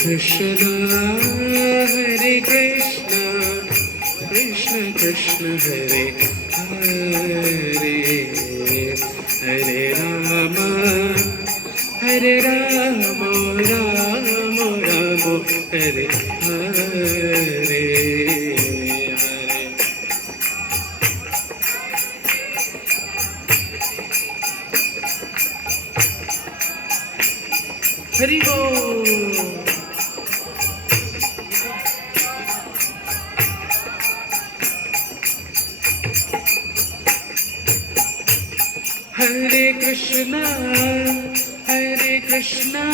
Krishna, Hare Krishna, Krishna Krishna, Hare Hare, Hare Rama, Hare Rama, Rama Rama, Hare Hare. Hari Bol. Hare Krishna, Hare Krishna,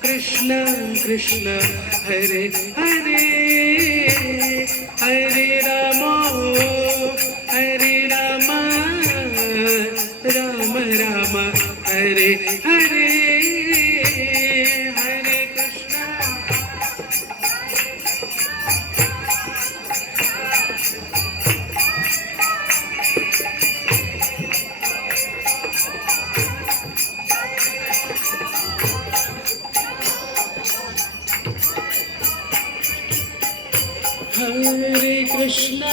Krishna Krishna, Hare Hare, Hare Rama, Hare Rama, Rama Rama, Hare Hare, Hare Krishna. Hare Krishna,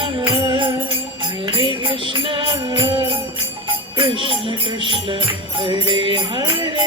Hare Krishna, Krishna Krishna, Hare Hare.